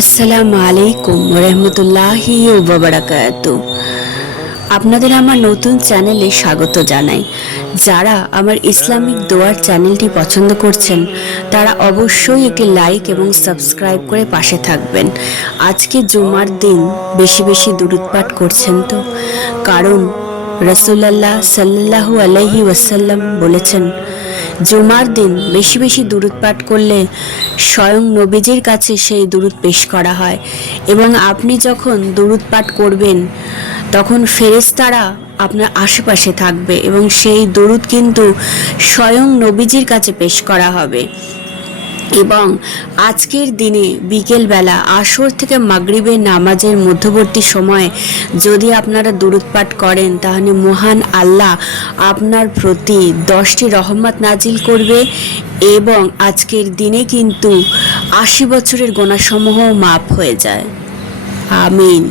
আসসালামু আলাইকুম রহমতুল্লাহি ওবারাকাতু আপনাদের আমার নতুন চ্যানেলে স্বাগত জানাই। যারা আমার ইসলামিক দোয়ার চ্যানেলটি পছন্দ করছেন, তারা অবশ্যই একটি লাইক এবং সাবস্ক্রাইব করে পাশে থাকবেন। আজকে জুমার দিন, বেশি বেশি দূরৎপাঠ করছেন তো? কারণ রসুল্লাহ সাল্লাহু আলাইহি ওয়াসাল্লাম বলেছেন জুমার দিন বেশি বেশি দূরত পাঠ করলে স্বয়ং নবীজির কাছে সেই দূরত পেশ করা হয়। এবং আপনি যখন দূরত পাঠ করবেন, তখন ফেরেস্তারা আপনার আশেপাশে থাকবে এবং সেই দরুদ কিন্তু স্বয়ং নবীজির কাছে পেশ করা হবে। এবং আজকের দিনে বিকেলবেলা আসর থেকে মাগরিবের নামাজের মধ্যবর্তী সময়ে যদি আপনারা দূরত পাঠ করেন, তাহলে মহান আল্লাহ আপনার প্রতি দশটি রহমত নাজিল করবে এবং আজকের দিনে কিন্তু আশি বছরের গোনাসমূহ মাপ হয়ে যায়। আমিন।